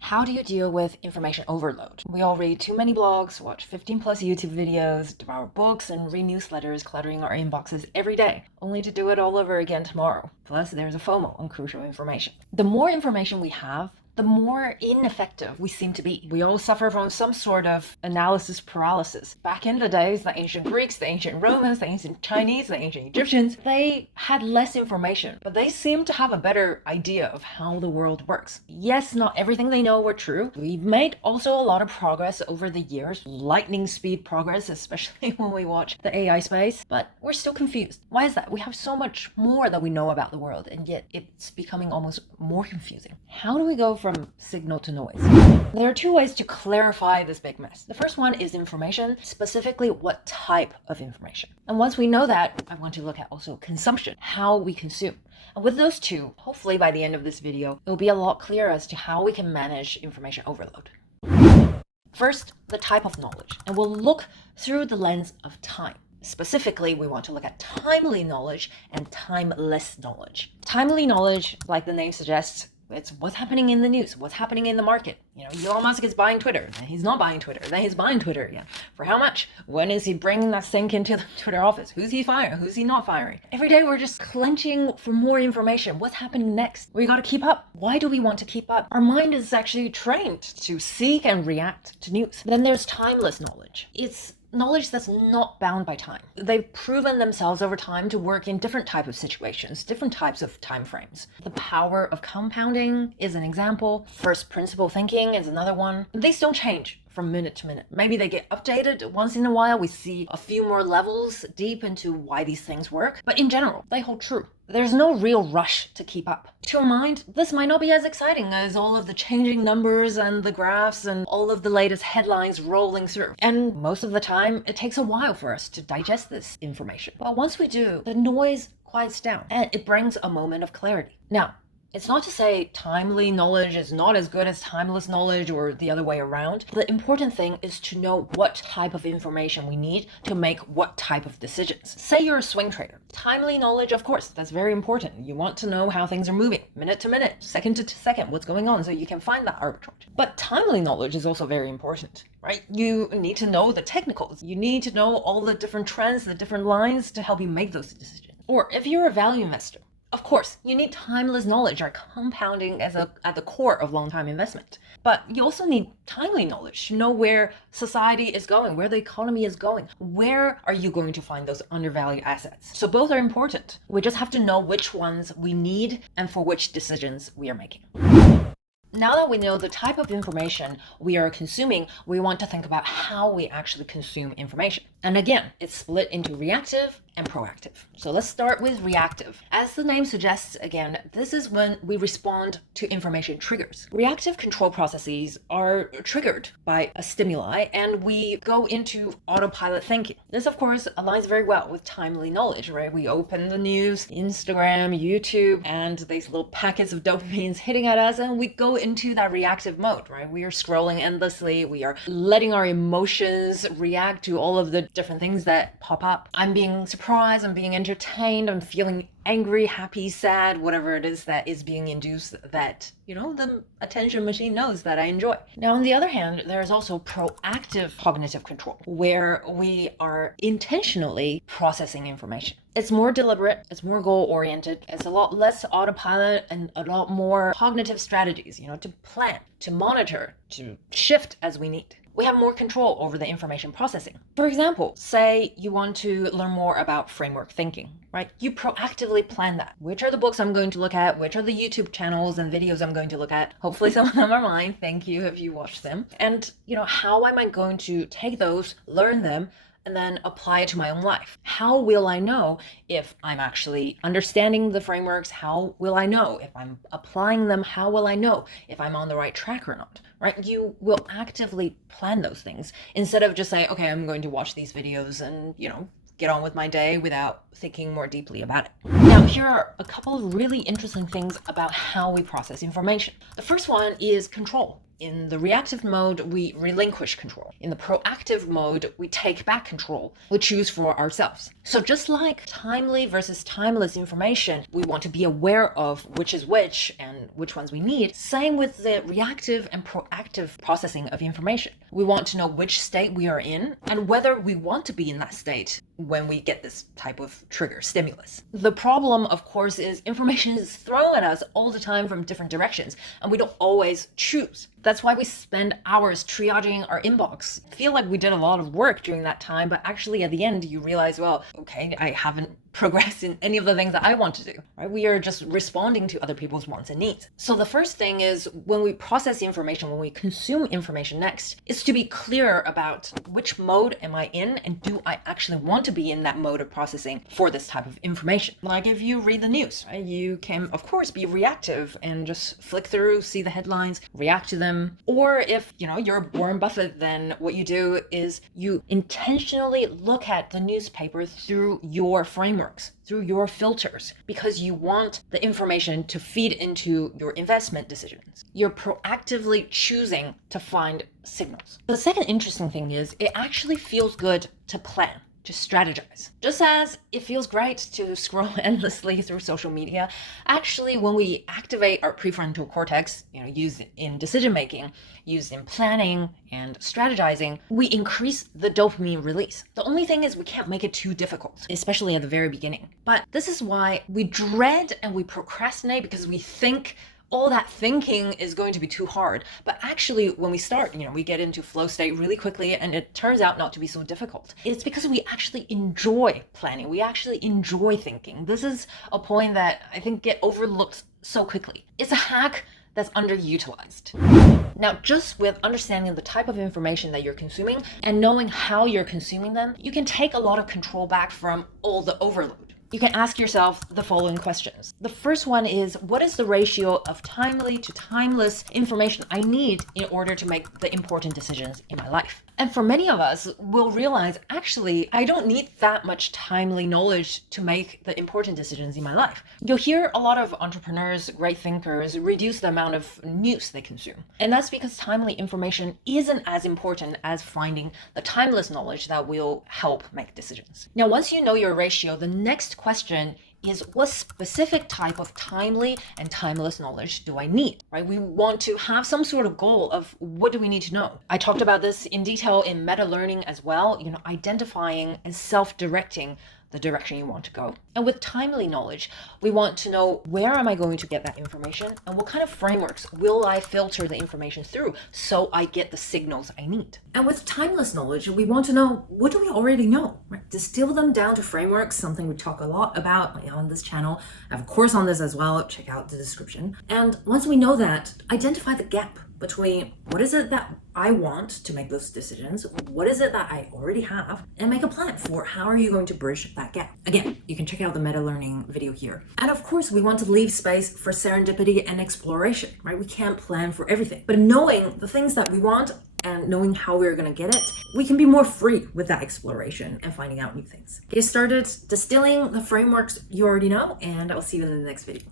How do you deal with information overload? We all read too many blogs, watch 15 plus YouTube videos, devour books, and read newsletters cluttering our inboxes every day, only to do it all over again tomorrow. Plus, there's a FOMO on crucial information. The more information we have, the more ineffective we seem to be. We all suffer from some sort of analysis paralysis. Back in the days, the ancient Greeks, the ancient Romans, the ancient Chinese, the ancient Egyptians, they had less information, but they seemed to have a better idea of how the world works. Yes, not everything they know were true. We've made also a lot of progress over the years, lightning speed progress, especially when we watch the AI space, but we're still confused. Why is that? We have so much more that we know about the world, and yet it's becoming almost more confusing. How do we go from signal to noise? There are two ways to clarify this big mess. The first one is information, specifically what type of information. And once we know that, I want to look at also consumption, how we consume. And with those two, hopefully by the end of this video, it will be a lot clearer as to how we can manage information overload. First, the type of knowledge, and we'll look through the lens of time. Specifically, we want to look at timely knowledge and timeless knowledge. Timely knowledge, like the name suggests, it's what's happening in the news, what's happening in the market. Elon Musk is buying Twitter, then he's not buying Twitter, then he's buying Twitter again. For how much? When is he bringing that thing into the Twitter office? Who's he firing? Who's he not firing? Every day we're just clenching for more information. What's happening next? We gotta keep up. Why do we want to keep up? Our mind is actually trained to seek and react to news. Then there's timeless knowledge. It's knowledge that's not bound by time. They've proven themselves over time to work in different types of situations, different types of time frames. The power of compounding is an example. First principle thinking is another one. These don't change from minute to minute. Maybe they get updated once in a while. We see a few more levels deep into why these things work. But in general, they hold true. There's no real rush to keep up. To our mind, this might not be as exciting as all of the changing numbers and the graphs and all of the latest headlines rolling through. And most of the time, it takes a while for us to digest this information. But once we do, the noise quiets down and it brings a moment of clarity. Now, it's not to say timely knowledge is not as good as timeless knowledge or the other way around. The important thing is to know what type of information we need to make what type of decisions. Say you're a swing trader. Timely knowledge, of course, that's very important. You want to know how things are moving, minute to minute, second to second, what's going on, so you can find that arbitrage. But timely knowledge is also very important, right? You need to know the technicals. You need to know all the different trends, the different lines to help you make those decisions. Or if you're a value investor, of course, you need timeless knowledge or compounding at the core of long-term investment. But you also need timely knowledge to know where society is going, where the economy is going. Where are you going to find those undervalued assets? So both are important. We just have to know which ones we need and for which decisions we are making. Now that we know the type of information we are consuming, we want to think about how we actually consume information. And again, it's split into reactive and proactive. So let's start with reactive. As the name suggests, again, this is when we respond to information triggers. Reactive control processes are triggered by a stimuli and we go into autopilot thinking. This, of course, aligns very well with timely knowledge, right? We open the news, Instagram, YouTube, and these little packets of dopamines hitting at us and we go into that reactive mode, right? We are scrolling endlessly. We are letting our emotions react to all of the different things that pop up. I'm being surprised, I'm being entertained, I'm feeling angry, happy, sad, whatever it is that is being induced that, the attention machine knows that I enjoy. Now, on the other hand, there is also proactive cognitive control, where we are intentionally processing information. It's more deliberate, it's more goal-oriented, it's a lot less autopilot and a lot more cognitive strategies, to plan, to monitor, to shift as we need. We have more control over the information processing. For example, say you want to learn more about framework thinking, right? You proactively plan that. Which are the books I'm going to look at? Which are the YouTube channels and videos I'm going to look at? Hopefully some of them are mine. Thank you if you watch them. And, how am I going to take those, learn them, and then apply it to my own life? How will I know if I'm actually understanding the frameworks? How will I know if I'm applying them? How will I know if I'm on the right track or not? Right? You will actively plan those things instead of just saying, okay, I'm going to watch these videos and, get on with my day without thinking more deeply about it. Now, here are a couple of really interesting things about how we process information. The first one is control. In the reactive mode, we relinquish control. In the proactive mode, we take back control. We choose for ourselves. So just like timely versus timeless information, we want to be aware of which is which and which ones we need. Same with the reactive and proactive processing of information. We want to know which state we are in and whether we want to be in that state when we get this type of trigger stimulus. The problem, of course, is information is thrown at us all the time from different directions, and we don't always choose. That's why we spend hours triaging our inbox. Feel like we did a lot of work during that time, but actually at the end you realize, well, okay, I haven't progressed in any of the things that I want to do, right? We are just responding to other people's wants and needs. So the first thing is when we process information, when we consume information next, is to be clear about which mode am I in and do I actually want to be in that mode of processing for this type of information. Like if you read the news, right? You can of course be reactive and just flick through, see the headlines, react to them. Or if you're Warren Buffett, then what you do is you intentionally look at the newspaper through your frameworks, through your filters, because you want the information to feed into your investment decisions. You're proactively choosing to find signals. The second interesting thing is it actually feels good to plan, to strategize. Just as it feels great to scroll endlessly through social media, actually when we activate our prefrontal cortex, used in decision making, used in planning and strategizing, we increase the dopamine release. The only thing is we can't make it too difficult, especially at the very beginning. But this is why we dread and we procrastinate, because we think all that thinking is going to be too hard. But actually, when we start, we get into flow state really quickly, and it turns out not to be so difficult. It's because we actually enjoy planning. We actually enjoy thinking. This is a point that I think get overlooked so quickly. It's a hack that's underutilized. Now, just with understanding the type of information that you're consuming and knowing how you're consuming them, you can take a lot of control back from all the overload. You can ask yourself the following questions. The first one is, what is the ratio of timely to timeless information I need in order to make the important decisions in my life? And for many of us, we'll realize, actually, I don't need that much timely knowledge to make the important decisions in my life. You'll hear a lot of entrepreneurs, great thinkers, reduce the amount of news they consume. And that's because timely information isn't as important as finding the timeless knowledge that will help make decisions. Now, once you know your ratio, the next question is, what specific type of timely and timeless knowledge do I need, right? We want to have some sort of goal of what do we need to know. I talked about this in detail in meta learning as well, identifying and self-directing the direction you want to go. And with timely knowledge, we want to know, where am I going to get that information and what kind of frameworks will I filter the information through so I get the signals I need. And with timeless knowledge, we want to know, what do we already know? Right? Distill them down to frameworks, something we talk a lot about on this channel. I have a course on this as well, check out the description. And once we know that, identify the gap between what is it that I want to make those decisions, what is it that I already have, and make a plan for how are you going to bridge that gap. Again, you can check out the meta learning video here. And of course, we want to leave space for serendipity and exploration, right? We can't plan for everything, but knowing the things that we want and knowing how we're going to get it, we can be more free with that exploration and finding out new things. Get started distilling the frameworks you already know, and I'll see you in the next video.